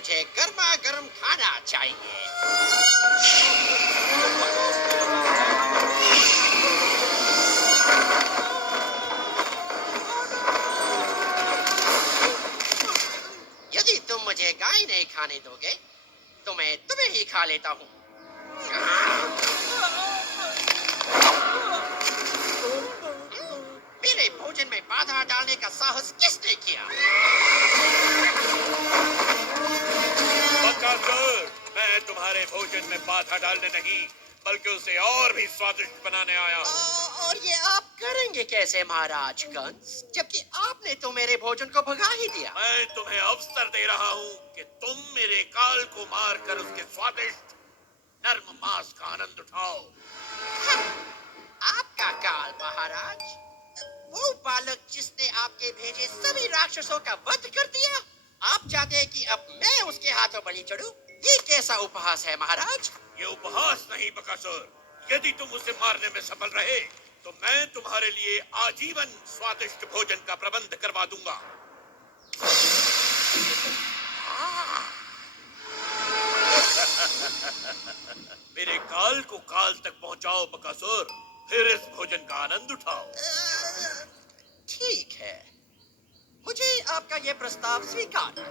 मुझे गर्मा गर्म खाना चाहिए। यदि तुम मुझे गाय नहीं खाने दोगे तो मैं तुम्हें ही खा लेता हूँ। मेरे भोजन में बाधा डालने का साहस किसने किया? बकासुर, मैं तुम्हारे भोजन में बाधा डालने नहीं बल्कि उसे और भी स्वादिष्ट बनाने आया हूँ। और ये आप करेंगे कैसे महाराज कंस, जबकि आपने तो मेरे भोजन को भगा ही दिया। मैं तुम्हें अवसर दे रहा हूँ कि तुम मेरे काल को मारकर उसके स्वादिष्ट नर्म मांस का आनंद उठाओ। आपका काल महाराज, वो बालक जिसने आपके भेजे सभी राक्षसों का वध कर दिया, आप चाहते हैं कि अब मैं उसके हाथों बलि चढ़ूं? ये कैसा उपहास है महाराज? ये उपहास नहीं बकासुर, यदि तुम उसे मारने में सफल रहे तो मैं तुम्हारे लिए आजीवन स्वादिष्ट भोजन का प्रबंध करवा दूंगा। मेरे काल को काल तक पहुंचाओ बकासुर, फिर इस भोजन का आनंद उठाओ। ठीक है, मुझे आपका ये प्रस्ताव स्वीकार है।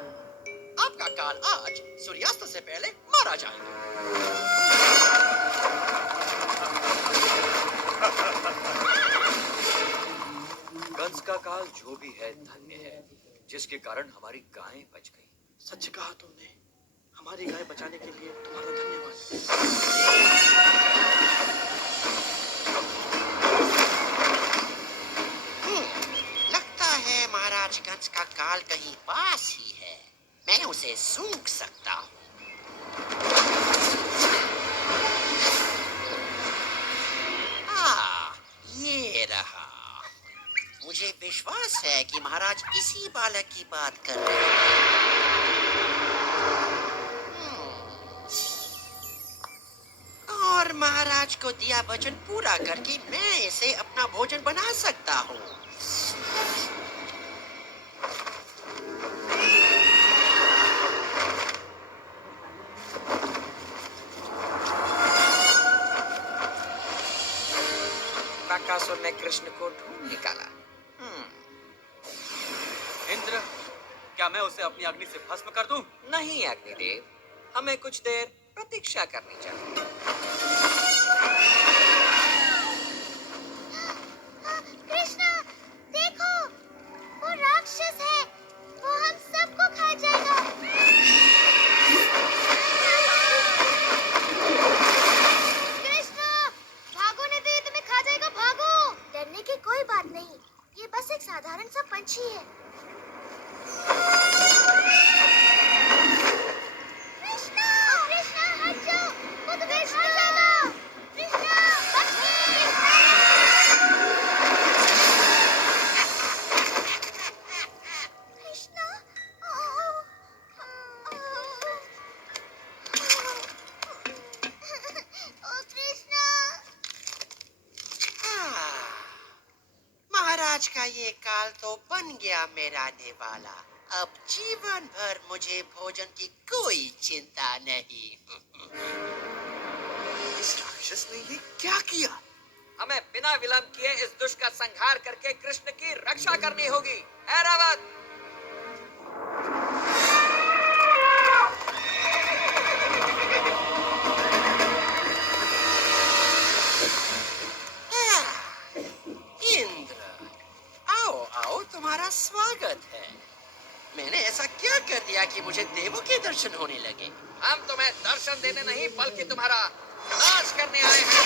आपका काल आज सूर्यास्त से पहले मारा जाएगा। कंस का काल जो भी है धन्य है, जिसके कारण हमारी गायें बच गई। सच कहा तुमने, हमारी गाय बचाने के लिए तुम्हारा धन्यवाद। लगता है महाराज कंस का काल कहीं पास ही है। मैं उसे सूंघ सकता हूँ। ये रहा। मुझे विश्वास है कि महाराज इसी बालक की बात कर रहे हैं। और महाराज को दिया वचन पूरा करके मैं इसे अपना भोजन बना सकता हूँ। बकासुर ने कृष्ण को ढूंढ निकाला। इंद्र, क्या मैं उसे अपनी अग्नि से भस्म कर दूं? नहीं अग्निदेव, हमें कुछ देर प्रतीक्षा करनी चाहिए। कृष्णा, देखो, वो राक्षस है, वो हम सबको खा जाएगा। कृष्णा, भागो नहीं तो ये तुम्हें खा जाएगा, भागो। डरने की कोई बात नहीं, ये बस एक साधारण सा पंछी है। कृष्णा, कृष्णा हट जाओ, वो तुम्हें खा जाएगा। कृष्णा, बच्ची। कृष्णा, ओ कृष्णा। महाराज का ये काल तो बन गया मेरा निवाला। अब जीवन भर मुझे भोजन की कोई चिंता नहीं। इस राक्षस ने ये क्या किया? हमें बिना विलंब किए इस दुष्ट का संहार करके कृष्ण की रक्षा करनी होगी। ऐरावत! इंद्र, आओ आओ, तुम्हारा स्वागत है। मैंने ऐसा क्या कर दिया कि मुझे देवों के दर्शन होने लगे? हम तुम्हें दर्शन देने नहीं बल्कि तुम्हारा नाश करने आए हैं।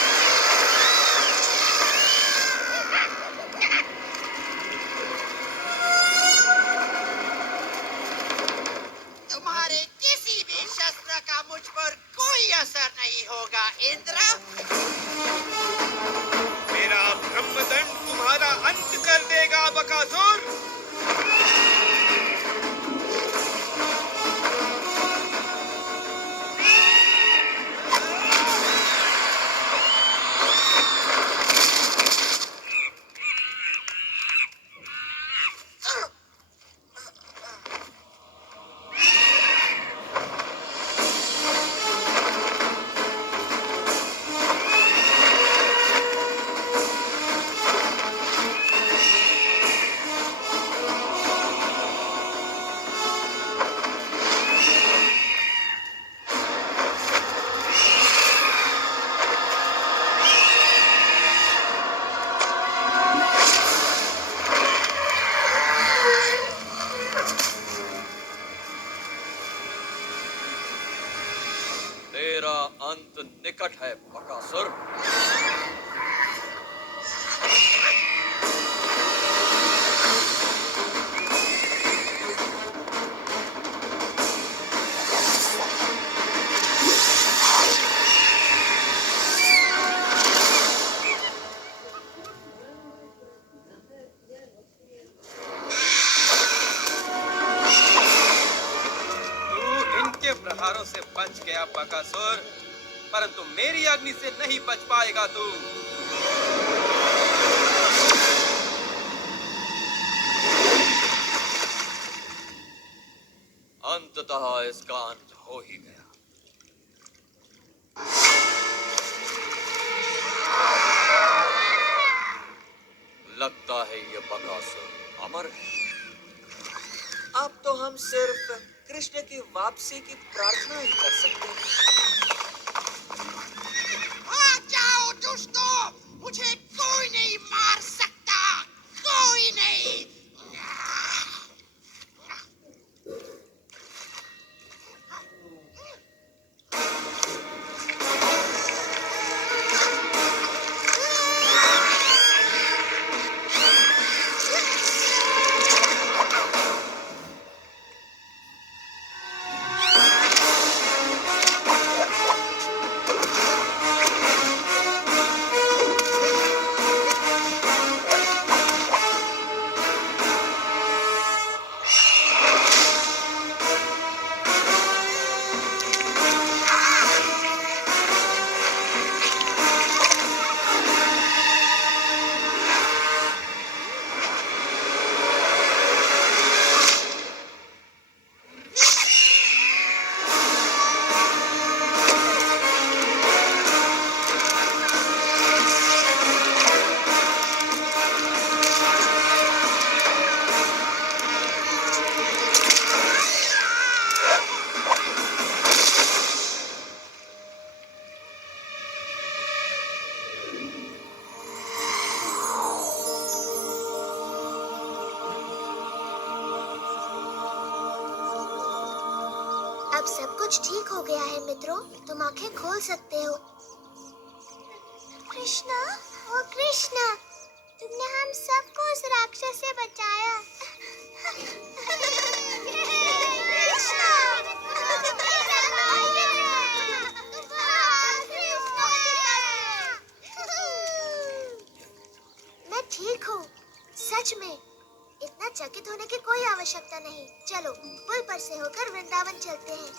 तुम्हारे किसी भी शस्त्र का मुझ पर कोई असर नहीं होगा इंद्र। मेरा ब्रह्मदंड तुम्हारा अंत कर देगा बकासुर। निकट है बकासुर। इनके प्रहारों से बच गया बकासुर, परंतु मेरी अग्नि से नहीं बच पाएगा तू। अंततः इसका अंत हो ही गया। लगता है ये बकासुर अमर है। अब तो हम सिर्फ कृष्ण की वापसी की प्रार्थना ही कर सकते हैं। आ जाओ दुष्टों, मुझे कोई नहीं मार सकता, कोई नहीं। अब सब कुछ ठीक हो गया है मित्रों, तुम आंखें खोल सकते हो। कृष्णा, ओ कृष्णा, तुमने हम सबको उस राक्षस से बचाया। कृष्णा, मैं ठीक हूँ, सच में। इतना चकित होने की कोई आवश्यकता नहीं। चलो पुल पर से होकर वृंदावन चलते हैं।